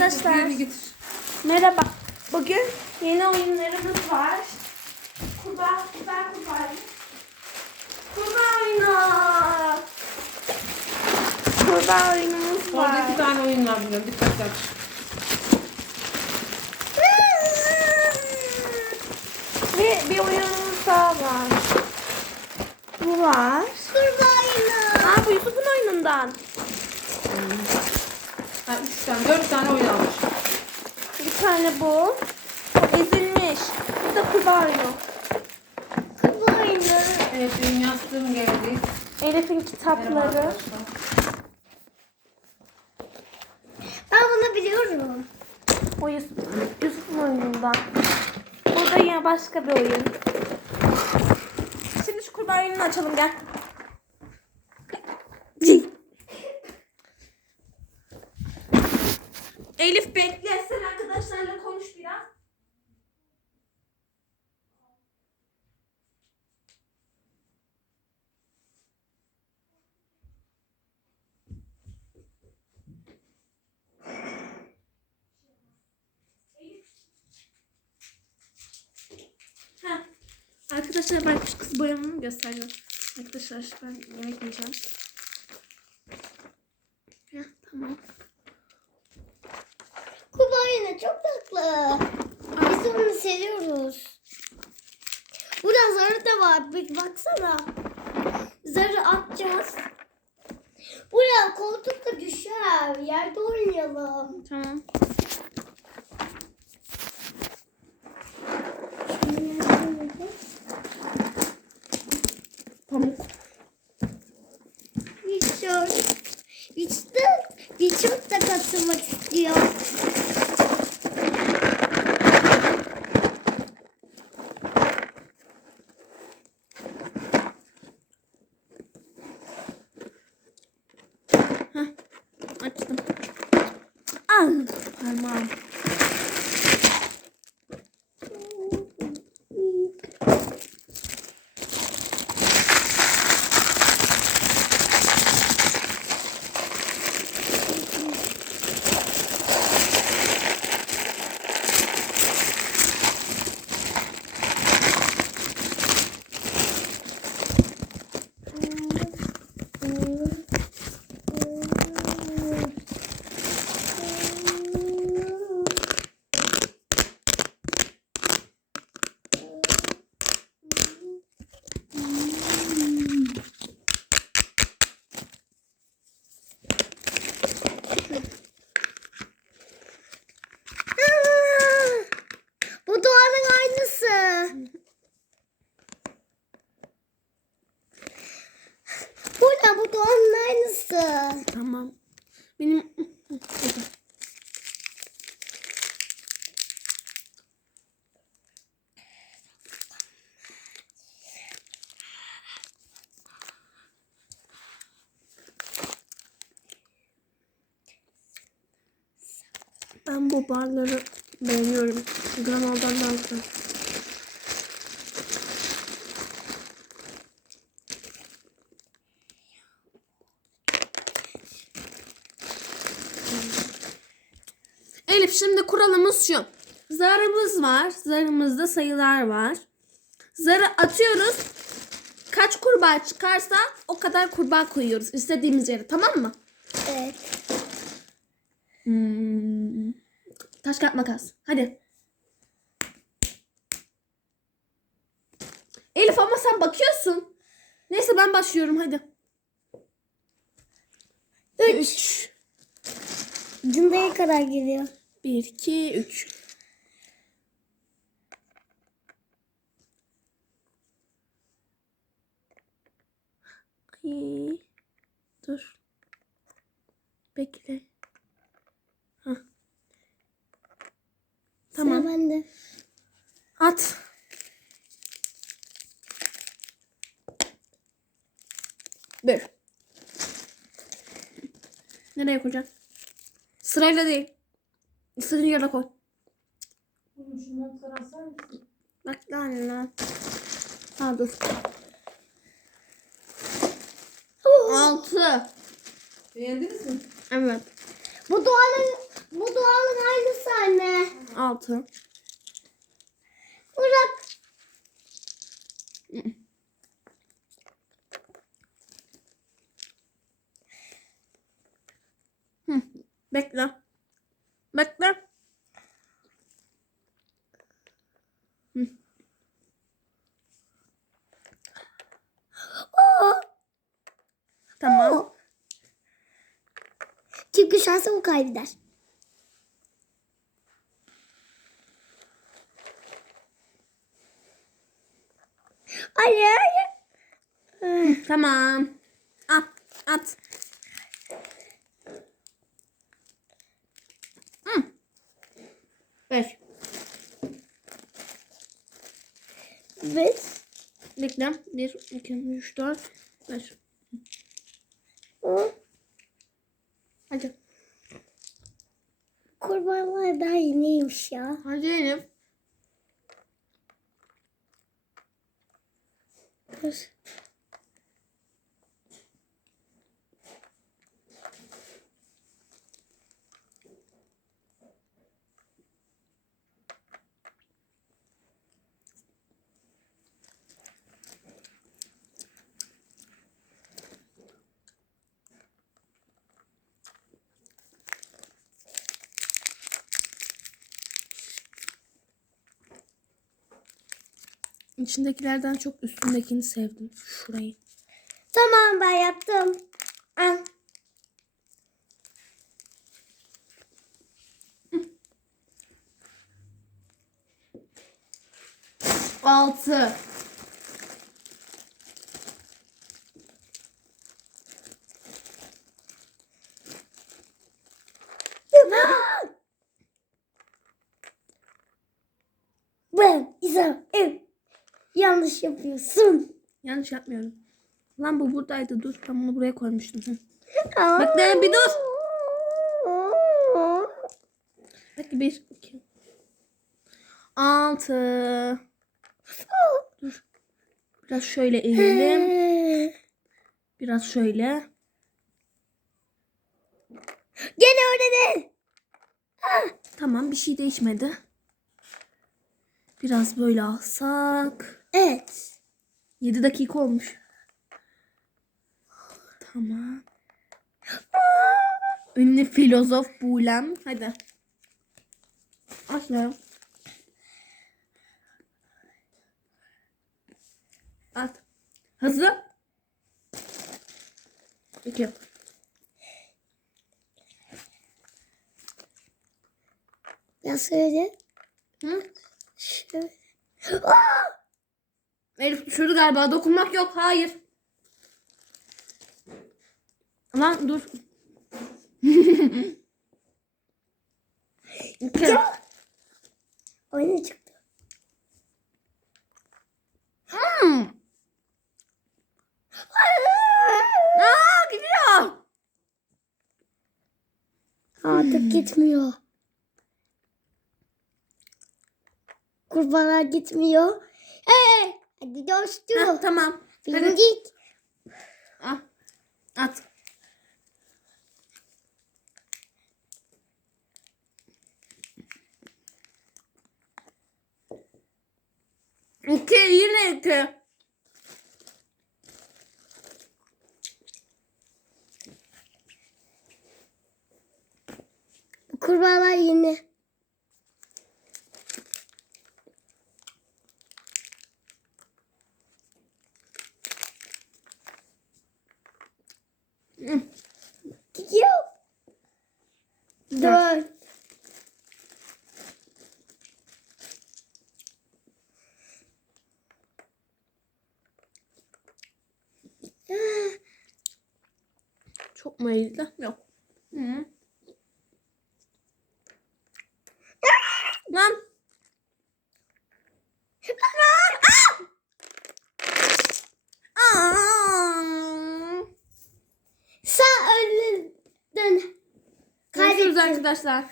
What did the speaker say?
Arkadaşlar merhaba. Bugün yeni oyunlarımız var. Kurbağa, kurbağa, kurbağa. Kurbağa oyunu. Kurbağa oyunumuz Orada var. iki tane oyun var biliyorum. Dikkatli aç. Ve bir oyunumuz daha var. Bu var. Kurbağa oyunu. Aa bu Yusuf'un oyunundan. Ha, üç tane, dört tane oyun almış. Bir tane bu. Ezilmiş. Bu da kurbağa oyunu. Kurbağa oyunu. Evet, benim yastığım geldi. Elif'in Merhaba kitapları. arkadaşlar. Ben bunu biliyorum. O Yusuf, Yusuf'un oyunundan. Burada yine başka bir oyun. Şimdi şu kurbağa oyununu açalım gel. Elif bekle sen arkadaşlarla konuş biraz. Arkadaşlar ben şu kız boyamamı göstereceğim. Arkadaşlar ben yemek yiyeceğim. Ya tamam. Kurbağa oyunu çok tatlı. Biz onu seviyoruz. Burada zarı da var. Bir baksana. Zarı atacağız. Buraya koltukta düşer. Yerde oynayalım. Tamam. Pamuk. Victor. Victor da katılmak istiyor. Al. Parmağım. Bu doğanın aynısı. Bu ne? Bu doğanın aynısı. Tamam. Benim Ben bu barları beğeniyorum. Granoldan daha güzel. Elif şimdi kuralımız şu. Zarımız var. Zarımızda sayılar var. Zarı atıyoruz. Kaç kurbağa çıkarsa o kadar kurbağa koyuyoruz. istediğimiz yere tamam mı? Evet. Hmm. Taş kağıt makas. Hadi. Elif ama sen bakıyorsun. Neyse ben başlıyorum hadi. Üç. Cümleye kadar geliyor. Bir, iki, üç. Ay. Dur. Bekle. Hah. Tamam. Sıra bende. At. Bir. Nereye koyacaksın? Sırayla değil. İstediğin yere koy. Bak lan lan. Ha dur. Altı. Beğendiniz mi? Evet. Bu doğanın bu doğanın 6. Bırak. Bekle. Bekle. Hı. Oo. Tamam. Şansı bu kaybeder. Hayır hayır. Tamam. At. At. Hı. Beş. Beş. Bekle. Bir, iki, üç, dört, beş. Hı. Hadi. Daha yeniymiş ya. Hadi Elif. Dur. İçindekilerden çok üstündekini sevdim. Şurayı. Tamam ben yaptım. Al. Altı. Ben İsa'm ev. Yanlış yapıyorsun. Yanlış yapmıyorum. Lan bu buradaydı. Dur. Ben bunu buraya koymuştum. Aa. Bekle bir dur. Bekle bir, iki. Altı. Dur. Biraz şöyle eğelim. Biraz şöyle. Gene öyle değil. Tamam bir şey değişmedi. Biraz böyle alsak. Evet. 7 dakika olmuş. Tamam. Ünlü filozof Bulem. Hadi. Açıyorum. At. Hızlı. İki. Ya söyle. Hı? Şöyle. Elif düşürdü galiba. Dokunmak yok. Hayır. Lan dur. İki. Oyuna çıktı. Hmm. Aa gidiyor. Artık gitmiyor. Kurbanlar gitmiyor. Hey! Hadi dostum. Heh, tamam. Birinci. Al. At. İki yine iki. Kurbanlar yine. Gidiyor. Dört. Çok mu eğildi? Yok. Hı. Lan. Aa! Sen öldün. Görüşürüz Kaybettin. Arkadaşlar.